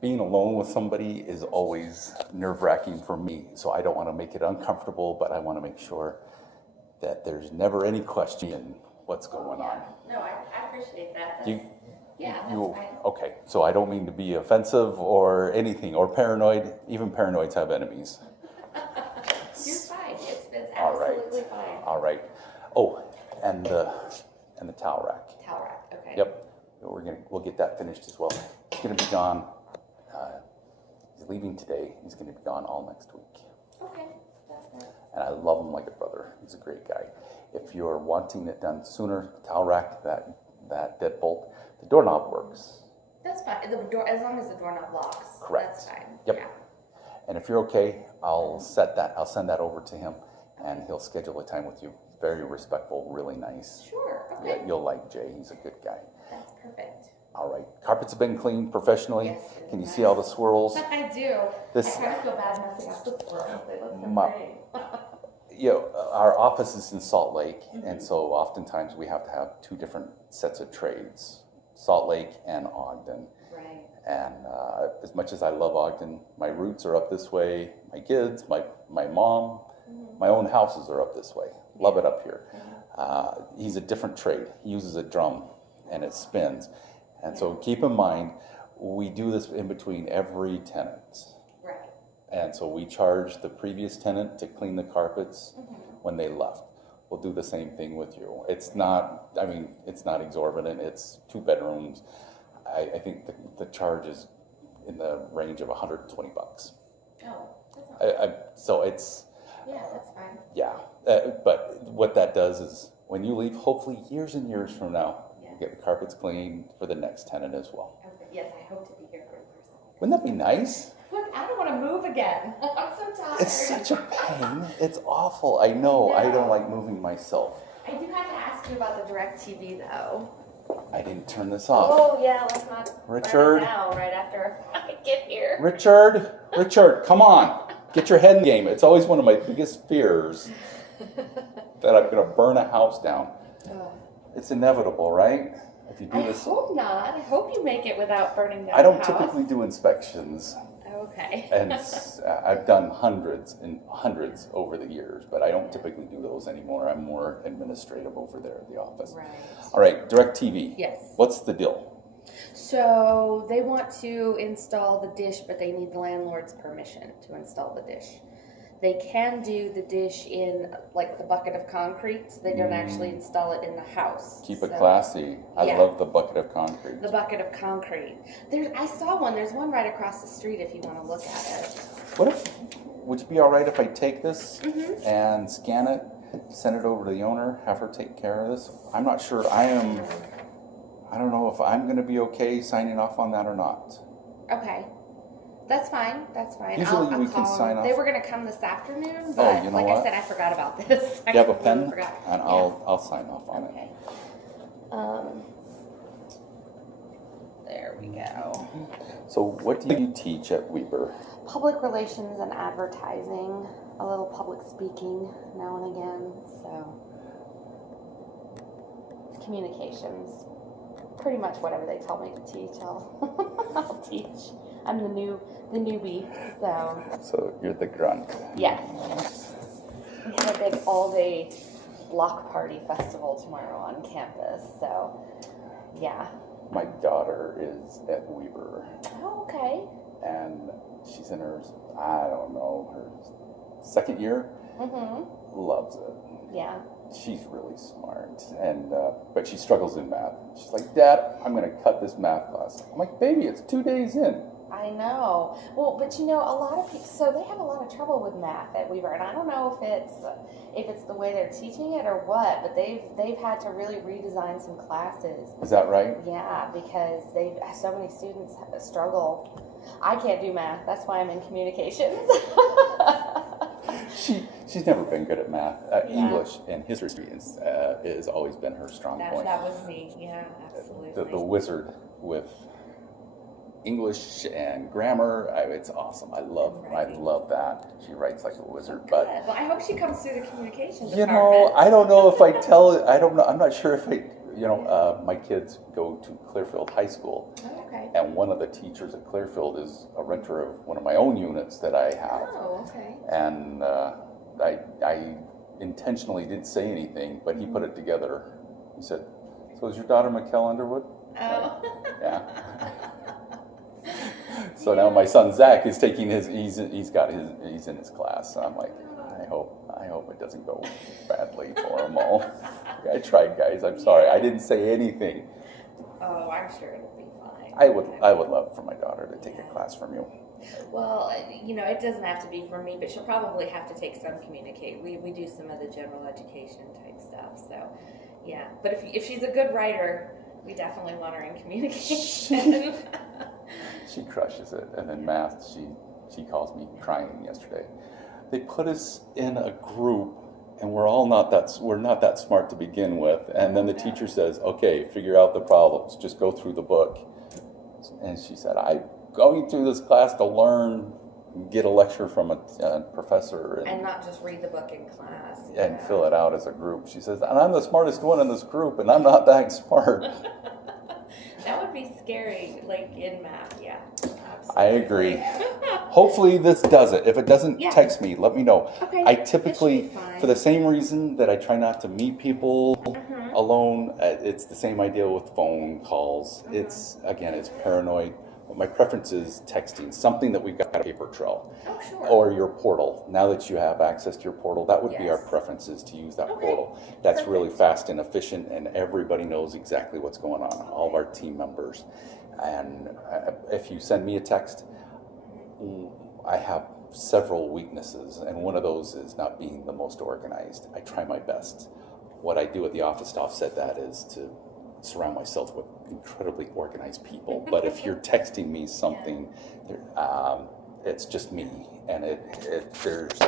being alone with somebody is always nerve-wracking for me. So I don't want to make it uncomfortable, but I want to make sure that there's never any question what's going on. No, I appreciate that. That's fine. Okay, so I don't mean to be offensive or anything, or paranoid. Even paranoids have enemies. You're fine. It's absolutely fine. All right. Oh, and the towel rack. Towel rack. Okay. Yep. We'll get that finished as well. He's gonna be gone. He's leaving today. He's gonna be gone all next week. Okay. That's good. And I love him like a brother. He's a great guy. If you're wanting it done sooner, the towel rack, that deadbolt, the doorknob works. That's fine. The door, as long as the doorknob locks. Correct. That's fine. Yep. Yeah. And if you're okay, I'll send that over to him, and he'll schedule a time with you. Very respectful, really nice. Sure. Okay. Yeah, you'll like Jay. He's a good guy. That's perfect. All right. Carpets have been cleaned professionally. Yes. Can you see all the swirls? I do. I kind of feel bad messing up the swirls. They look so great. Our office is in Salt Lake, and so oftentimes we have to have two different sets of trades, Salt Lake and Ogden. Right. And as much as I love Ogden, my roots are up this way. My kids, my mom, my own houses are up this way. Love it up here. He's a different trade. He uses a drum, and it spins. And so keep in mind, we do this in between every tenant. Right. And so we charge the previous tenant to clean the carpets when they left. We'll do the same thing with you. It's not exorbitant. It's 2 bedrooms. I think the charge is in the range of $120. Oh, that's not So it's... Yeah, that's fine. Yeah, but what that does is when you leave, hopefully years and years from now, you get the carpets cleaned for the next tenant as well. Okay. Yes, I hope to be here for the person. Wouldn't that be nice? Look, I don't want to move again. I'm so tired. It's such a pain. It's awful. I know. I don't like moving myself. I do have to ask you about the DirecTV though. I didn't turn this off. Oh yeah, let's not Richard. burn it down right after I get here. Richard, come on. Get your head in the game. It's always one of my biggest fears that I'm going to burn a house down. It's inevitable, right? If you do this. I hope not. I hope you make it without burning down I don't the house. typically do inspections. Okay. And I've done hundreds over the years, but I don't typically do those anymore. I'm more administrative over there at the office. Right. All right, DirecTV. Yes. What's the deal? So they want to install the dish, but they need the landlord's permission to install the dish. They can do the dish in like the bucket of concrete. So they don't actually install it in the house. Keep it classy. I love the bucket of concrete. The bucket of concrete. I saw one. There's one right across the street if you want to look at it. Would you be all right if I take this and scan it, send it over to the owner, have her take care of this? I'm not sure. I don't know if I'm going to be okay signing off on that or not. Okay. That's fine. Usually I'll we can call sign them. off. They were going to come this afternoon, but you know like what? I said, I forgot about this. You have a pen? Forgot. And I'll sign off on it. Okay. There we go. So what do you teach at Weber? Public relations and advertising, a little public speaking now and again, so communications. Pretty much whatever they tell me to teach, I'll teach. I'm the newbie, so. So you're the grunt. Yes. We have a big all-day block party festival tomorrow on campus, so yeah. My daughter is at Weber. Oh, okay. And she's in her, her second year. Loves it. Yeah. She's really smart, and but she struggles in math. She's like, Dad, I'm going to cut this math class. I'm like, baby, it's 2 days in. I know. Well, but you know, a lot of people, so they have a lot of trouble with math at Weaver, and I don't know if it's the way they're teaching it or what, but they've had to really redesign some classes. Is that right? Yeah, because so many students struggle. I can't do math. That's why I'm in communications. She's never been good at math. English and history has always been her strong point. That was me. Yeah, absolutely. The wizard with English and grammar. It's awesome. I love that. She writes like a wizard. Good. But well, I hope she comes through the communications you department. know, I don't know if I tell. I don't know. I'm not sure if my kids go to Clearfield High School, Oh, okay. and one of the teachers at Clearfield is a renter of one of my own units that I have. Oh, okay. And I intentionally didn't say anything, but he put it together. He said, "So is your daughter Mikkel Underwood?" Oh. Yeah. So now my son Zach is taking he's in his class. So I'm like, I hope it doesn't go badly for them all. I tried, guys. I'm sorry. I didn't say anything. Oh, I'm sure it'll be fine. I would love for my daughter to take a class from you. Well, it doesn't have to be for me, but she'll probably have to take some communicate. We do some of the general education type stuff, so yeah. But if she's a good writer, we definitely want her in communication. She crushes it. And then math, she calls me crying yesterday. They put us in a group, and we're not that smart to begin with. And then the teacher says, "Okay, figure out the problems. Just go through the book." And she said, "I'm going through this class to learn, get a lecture from a professor, and not just read the book in class and fill it out as a group." She says, "And I'm the smartest one in this group, and I'm not that smart." That would be scary, like in math. Yeah. Absolutely. I agree. Hopefully this does it. If it doesn't, text me. Let me know. Okay. I typically, It should be fine. for the same reason that I try not to meet people alone, it's the same idea with phone calls. It's paranoid. But my preference is texting, something that we've got a paper trail. Oh, sure. Or your portal. Now that you have access to your portal, that would be our Yes. preference, is to use that Okay. portal. That's really Perfect. fast and efficient, and everybody knows exactly what's going on, all of our team members. And if you send me a text, I have several weaknesses, and one of those is not being the most organized. I try my best. What I do at the office to offset that is to surround myself with incredibly organized people. But if you're texting me something, it's just me, and there's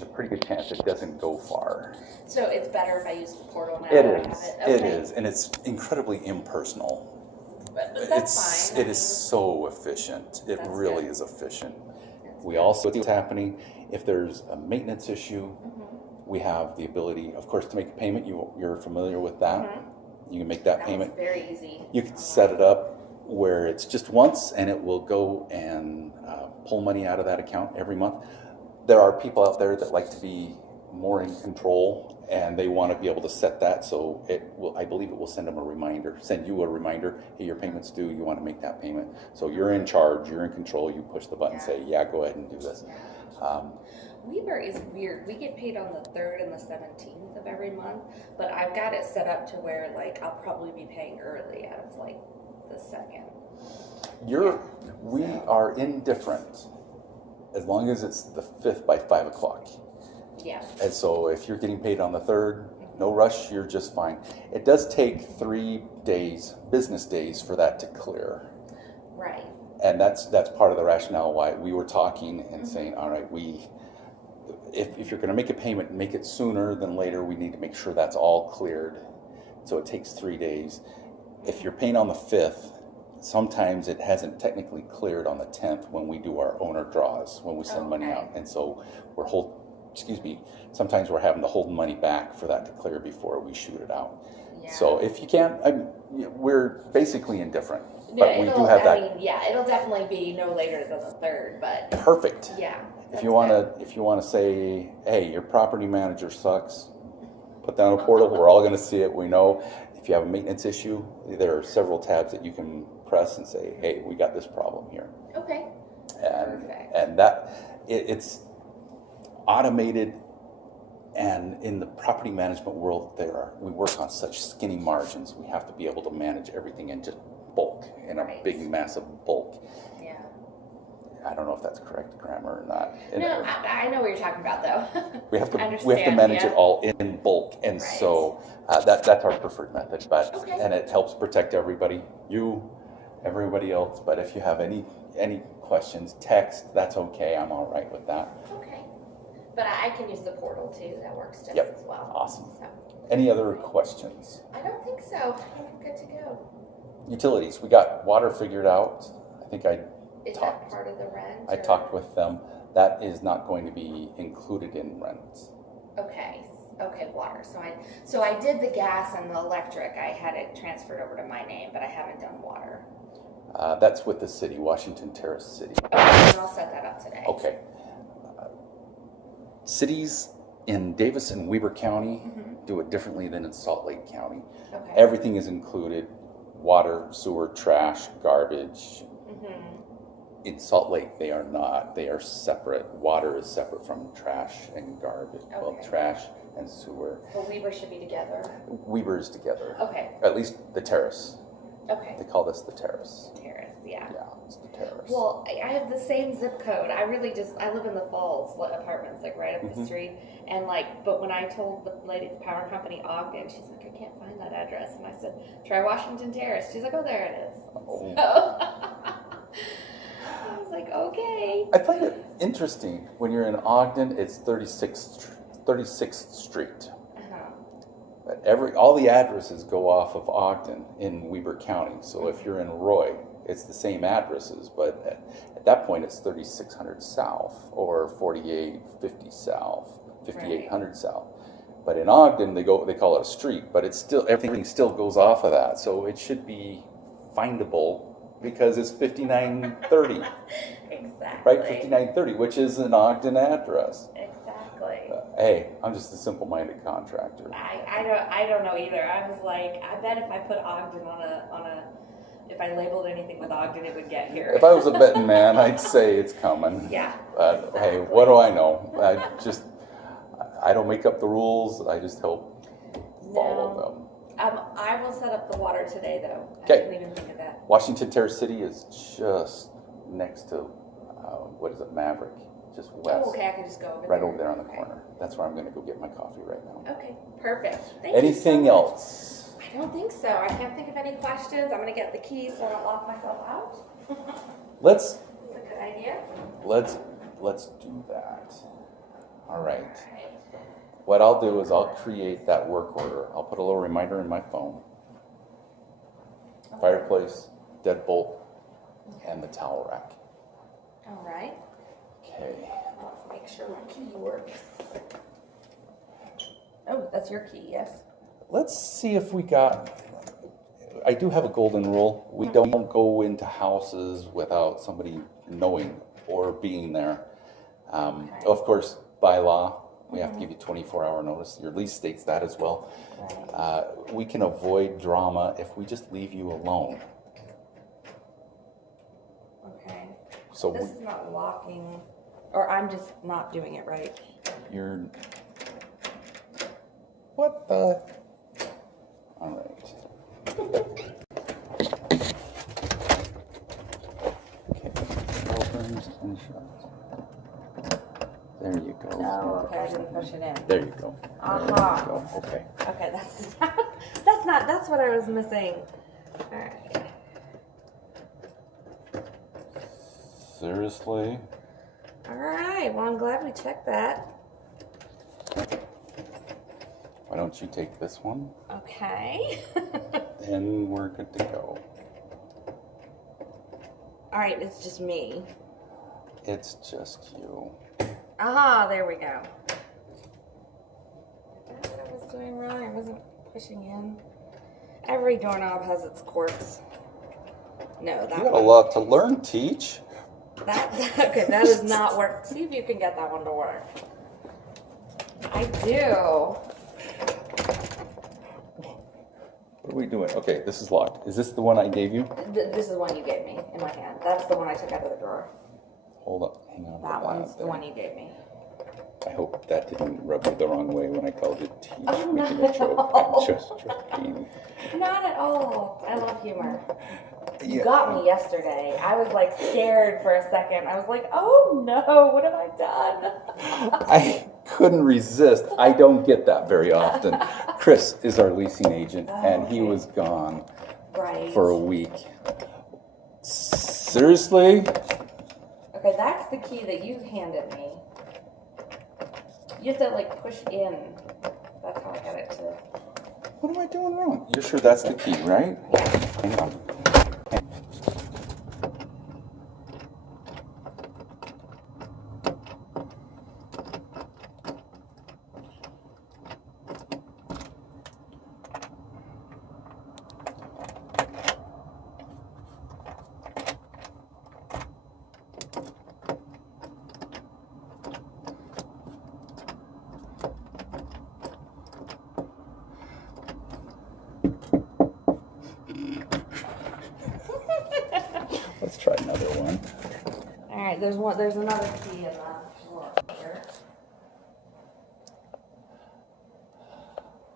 a pretty good chance it doesn't go far. So it's better if I use the portal now. It that I is. have It Okay. is, and it's incredibly impersonal. But that's fine. It is so efficient. It That's really good. is efficient. We also see what's happening. If there's a maintenance issue, we have the ability, of course, to make a payment. You're familiar with that. You can make that payment. That's very easy. You can set it up where it's just once, and it will go and pull money out of that account every month. There are people out there that like to be more in control, and they want to be able to set that. So I believe it will send you a reminder. Hey, your payment's due. You want to make that payment. So you're in charge. You're in control. You push the button, say, "Yeah, go ahead and do this." Weaver is weird. We get paid on the 3rd and the 17th of every month, but I've got it set up to where I'll probably be paying early out of the 2nd. We are indifferent as long as it's the 5th by 5 o'clock. Yeah. And so if you're getting paid on the 3rd, no rush, you're just fine. It does take 3 business days for that to clear. Right. And that's part of the rationale why we were talking and saying, all right, if you're going to make a payment, make it sooner than later. We need to make sure that's all cleared. So it takes 3 days. If you're paying on the 5th, sometimes it hasn't technically cleared on the 10th when we do our owner draws, when we send money out. And so sometimes we're having to hold money back for that to clear before we shoot it out. Yeah. So if you can't, we're basically indifferent. But we do have that. It'll definitely be no later than the 3rd, but Perfect. yeah. If you want to say, hey, your property manager sucks, put that on a portal. We're all going to see it. We know. If you have a maintenance issue, there are several tabs that you can press and say, hey, we got this problem here. Okay. Perfect. And it's automated. And in the property management world, we work on such skinny margins. We have to be able to manage everything in just bulk, in a big, massive bulk. Yeah. I don't know if that's correct grammar or not. No, I know what you're talking about, though. We have to manage it all in bulk, and so that's our preferred method. But and it helps protect everybody, everybody else. But if you have any questions, text. That's okay. I'm all right with that. Okay. But I can use the portal too. That works just Yep. as well. Awesome. So, Any other questions? I don't think so. I think I'm good to go. Utilities. We got water figured out. I think Is that part of the rent? I talked with them. That is not going to be included in rent. Okay. Okay, water. So I did the gas and the electric. I had it transferred over to my name, but I haven't done water. That's with the city, Washington Terrace City. And I'll set that up today. Okay. Cities in Davis and Weber County do it differently than in Salt Lake County. Okay. Everything is included: water, sewer, trash, garbage. In Salt Lake, they are not. They are separate. Water is separate from trash and garbage. Okay. Well, trash and sewer. But Weber should be together. Weber is together. Okay. At least the Terrace. Okay. They call this the Terrace. Terrace, yeah. Yeah, it's the Terrace. Well, I have the same zip code. I live in the Falls apartments, like right up the street. And but when I told the lady at the power company, Ogden, she's like, I can't find that address. And I said, try Washington Terrace. She's like, oh, there it is. Oh. So I was like, okay. I find it interesting when you're in Ogden, it's 36th Street. But all the addresses go off of Ogden in Weber County. So if you're in Roy, it's the same addresses, but at that point it's 3600 South or 4850 South, 5800 South. But in Ogden, they call it a street, but it's still, everything still goes off of that. So it should be findable because it's 5930. Exactly. Right, 5930, which is an Ogden address. Exactly. Hey, I'm just a simple-minded contractor. I don't know either. I was like, I bet if I put Ogden if I labeled anything with Ogden, it would get here. If I was a betting man, I'd say it's coming. Yeah. But hey, what do I know? I don't make up the rules. I just help follow them. I will set up the water today, though. Okay. I didn't even think of that. Washington Terrace City is just next to, Maverick, just west. Oh, okay. I can just go over Right there. over there on the corner. That's where I'm going to go get my coffee right now. Okay. Perfect. Thank Anything you so much. else? I don't think so. I can't think of any questions. I'm going to get the keys so I don't lock myself out. Let's That's a good idea. let's do that. All right. What I'll do is I'll create that work order. I'll put a little reminder in my phone. Fireplace, deadbolt, and the towel rack. All right. Okay. Let's make sure my key works. Oh, that's your key, yes? Let's see if we got. I do have a golden rule. We don't go into houses without somebody knowing or being there. Of course, by law, we have to give you 24-hour notice. Your lease states that as well. Right. We can avoid drama if we just leave you alone. Okay. So This is not locking, or I'm just not doing it right. you're. What the? All right. Okay. Opens and shuts. There you go. Oh, okay, I didn't push it in. There you go. Aha. There you go. Okay. Okay, that's what I was missing. All right. Seriously? All right, well, I'm glad we checked that. Why don't you take this one? Okay. And we're good to go. All right, it's just me. It's just you. Aha, there we go. That's what I was doing wrong. I wasn't pushing in. Every doorknob has its quirks. No, that You got a one. lot to learn, Teach. Okay, that does not work. See if you can get that one to work. I do. What are we doing? Okay, this is locked. Is this the one I gave you? This is the one you gave me in my hand. That's the one I took out of the drawer. Hold on. Hang on. That one's the one you gave me. I hope that didn't rub you the wrong way when I called you Teach. Oh, Making no. a joke. I'm just joking. Not at all. I love humor. You Yeah. got me yesterday. I was like scared for a second. I was like, oh no, what have I done? I couldn't resist. I don't get that very often. Chris is our leasing agent, and he was gone Right. for a week. Seriously? Okay, that's the key that you handed me. You have to like push in. That's how I got it to. What am I doing wrong? You're sure that's the key, right? Yeah. Hang on. Okay, there's another key in the drawer here.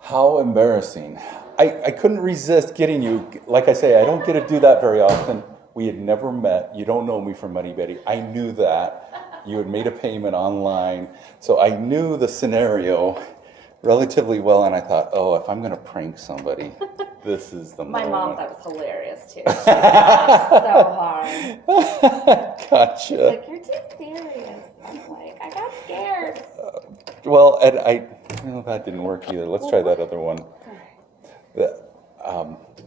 How embarrassing. I couldn't resist getting you. Like I say, I don't get to do that very often. We had never met. You don't know me from Money Betty. I knew that. You had made a payment online. So I knew the scenario relatively well, and I thought, oh, if I'm going to prank somebody, this is the My moment. mom thought it was hilarious, too. She laughed so hard. Gotcha. Like, you're too serious. I'm like, I got scared. Well, and that didn't work either. Let's try that other one.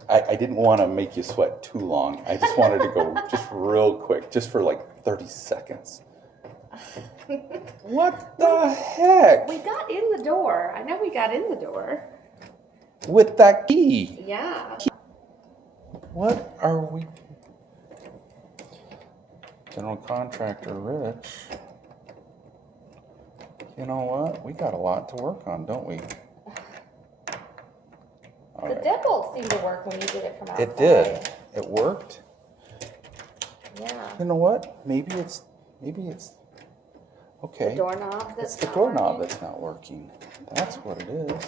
I didn't want to make you sweat too long. I just wanted to go just real quick, just for like 30 seconds. What the heck? We got in the door. I know we got in the door. With that key. Yeah. What are we? General contractor Rich. You know what? We got a lot to work on, don't we? All The right. deadbolt seemed to work when you did it from outside. It did. It worked. Yeah. You know what? Maybe it's okay. The doorknob that's It's the not doorknob working? that's not working. That's what it is.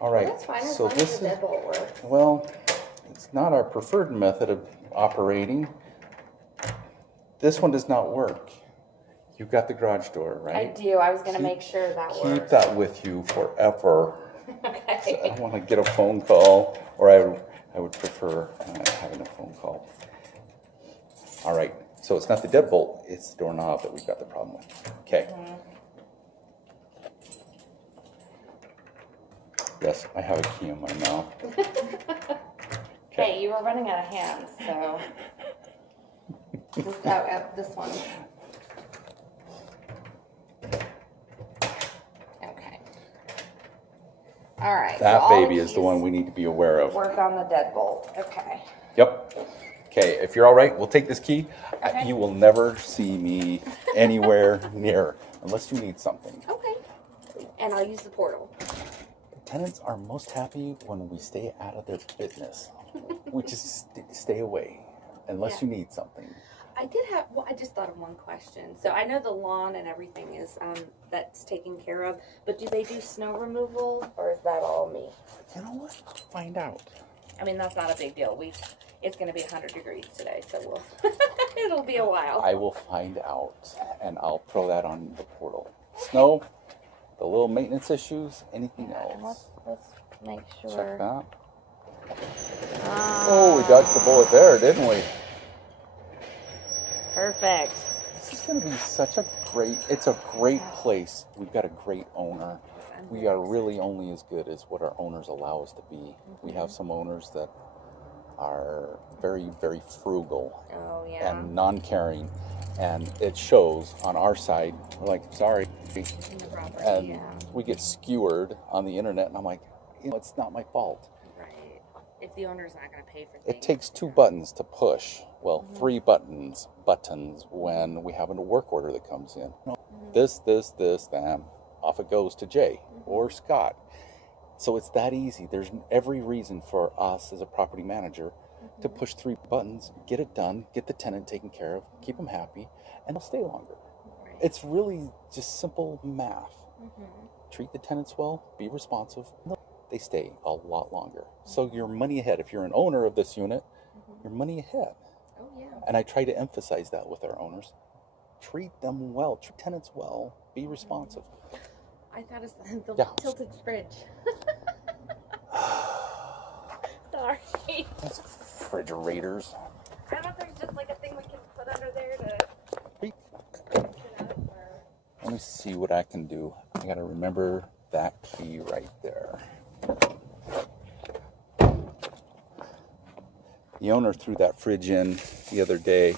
All right. Well, that's fine as so long this as the is deadbolt works. well, it's not our preferred method of operating. This one does not work. You got the garage door, I right? do. I was going to make sure that Keep works. that with you forever. Okay. I don't want to get a phone call, or I would prefer having a phone call. All right, so it's not the deadbolt, it's the doorknob that we've got the problem with. Okay. Mm-hmm. Yes, I have a key in my mouth. Okay, you were running out of hands, so this one. Okay. All right. That so all baby the is the one keys we need to be aware of. work on the deadbolt. Okay. Yep. Okay, if you're all right, we'll take this key. Okay. You will never see me anywhere near unless you need something. Okay. And I'll use the portal. Tenants are most happy when we stay out of their business. We just stay away unless Yeah. you need something. I did have. Well, I just thought of one question. So I know the lawn and everything is that's taken care of, but do they do snow removal, or is that all me? You know what? Find out. I mean, that's not a big deal. It's going to be 100 degrees today, so we'll it'll be a while. I will find out, and I'll throw that on the portal. Snow, the little maintenance issues, anything else. Let's make sure. Check that. Oh, we dodged the bullet there, didn't we? Perfect. This is going to be such a it's a great place. We've got a great owner. We are really only as good as what our owners allow us to be. We have some owners that are very, very frugal Oh yeah. and non-caring, and it shows on our side. We're like, sorry, In the property, and yeah. we get skewered on the internet, and I'm like, it's not my fault. Right. If the owner's not going to pay for things. It takes 2 buttons to push. Well, 3 buttons when we have a work order that comes in. This, then off it goes to Jay or Scott. So it's that easy. There's every reason for us as a property manager to push 3 buttons, get it done, get the tenant taken care of, keep them happy, and they'll stay longer. Right. It's really just simple math. Treat the tenants well, be responsive, they stay a lot longer. So you're money ahead. If you're an owner of this unit, you're money ahead. Oh yeah. And I try to emphasize that with our owners. Treat them well, treat tenants well, be responsive. I thought it's the Yeah. tilted fridge. Sorry. Those refrigerators. I don't know if there's just like a thing we can put under there to. Wait, Or... let me see what I can do. I gotta remember that key right there. The owner threw that fridge in yesterday,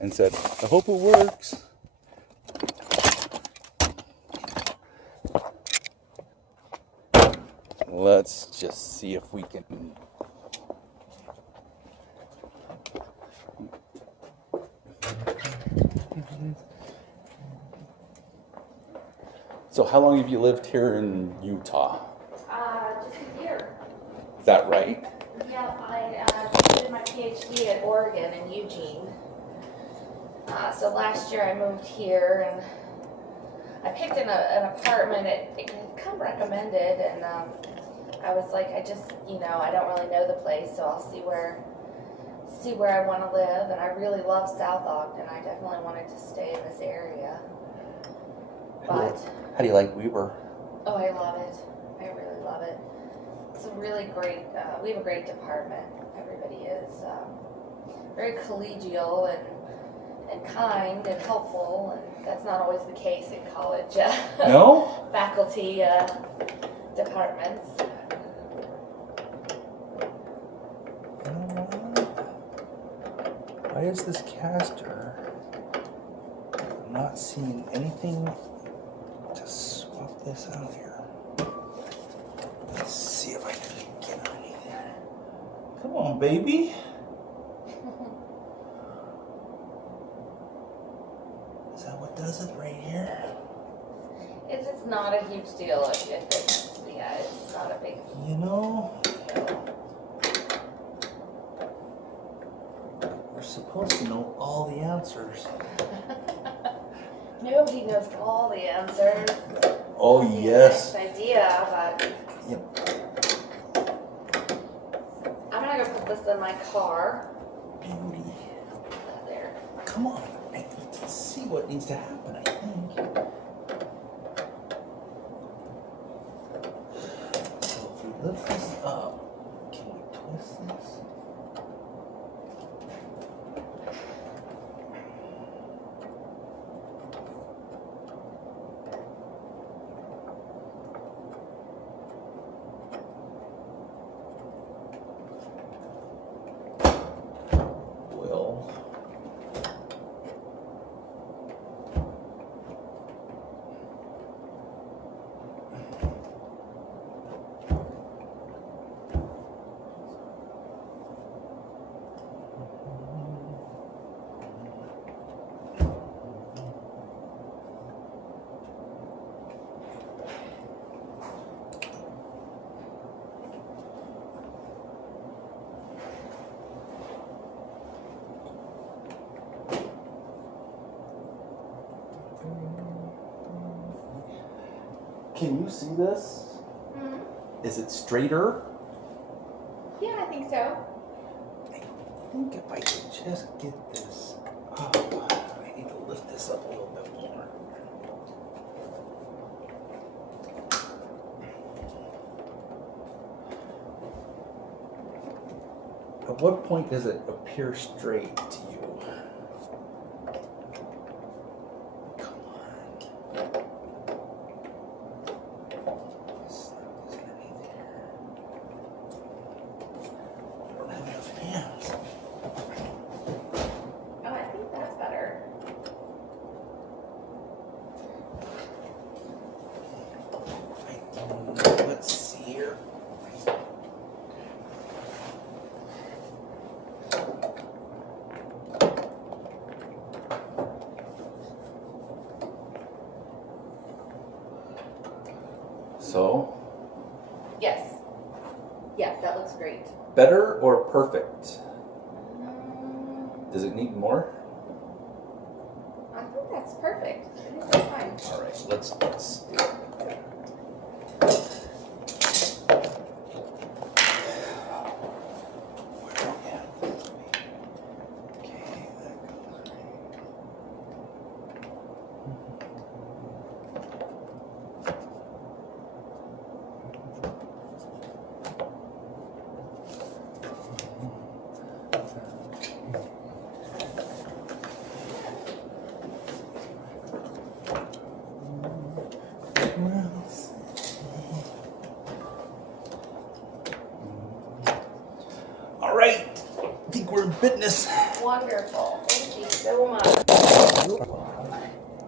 and said, I hope it works. Let's just see if we can. So how long have you lived here in Utah? Just a year. Is that right? Yeah, I did my PhD at Oregon in Eugene. So last year I moved here and I picked an apartment. It come recommended, and I was like, I just, I don't really know the place, so I'll see where I want to live. And I really love South Ogden. I definitely wanted to stay in this area. But how do you like Weber? oh, I love it. I really love it. It's a really great. We have a great department. Everybody is very collegial and kind and helpful, and that's not always the case in college. No? Faculty departments. You know what? Why is this caster not seeing anything to swap this out here? Let's see if I can get anything. Come on, baby. Is that what does it right here? It is not a huge deal if it's, it's not a big You know, deal. we're supposed to know all the answers. Nobody knows all the answers. Oh, That'd be a yes. nice idea, but Yep. I'm gonna go put this in my car. Beauty. There. Come on. I need to see what needs to happen, I think. So if we lift this up, can we twist this? Well, can you see this? Hmm? Is it straighter? Yeah, I think so. I think if I could just get this up, I need to lift this up a little bit more. At what point does it appear straight to you? Come on. Snap this underneath here. I don't have enough hands. Oh, I think that's better. Let's see here. So, Yes. Yeah, that looks great. better or perfect? Does it need more? I think that's perfect. I think that's fine. All right, let's do it. Okay, that goes right. All right, I think we're in business. Wonderful. Thank you so much.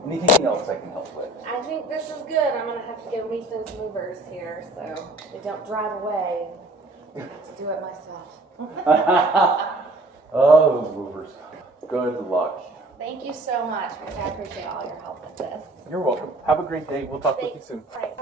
Anything else I can help with? I think this is good. I'm gonna have to go meet those movers here, so they don't drive away. I have to do it myself. Oh, those movers. Good luck. Thank you so much. I appreciate all your help with this. You're welcome. Have a great day. We'll talk with you Thanks. soon. All right,